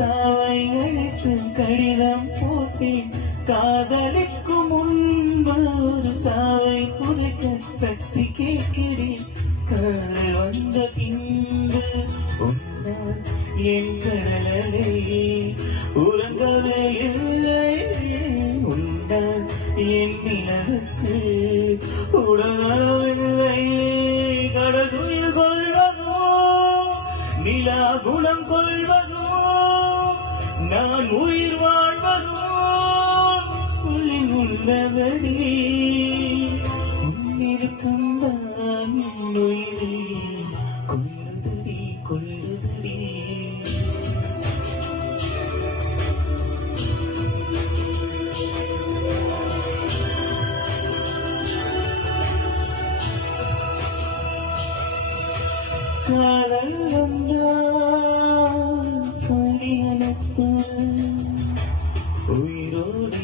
சாவை அழைத்து கடிதம் போட்டேன். காதலிக்கும் முன்பு ஒரு சாவை புதைக்க சக்தி கேட்கிறேன். காதல் வந்த பின்பு உன்னால் என் கடலடை உறங்கவே இல்லை. உன்னால் என் நிலவுக்கு உடனவில்லை. கடல் துயில் கொள்வதோ நிலா குணம் கொள்வதோ நான் உயிர் வாழ்வதோ சொல்லி உள்ளபடி உன்னிருக்கம்தான் என் உயிரை கொள்ளுதடி கொள்ளுதடி. காதல் வந்தால் சொல்லி அனுப்ப உயிரோடு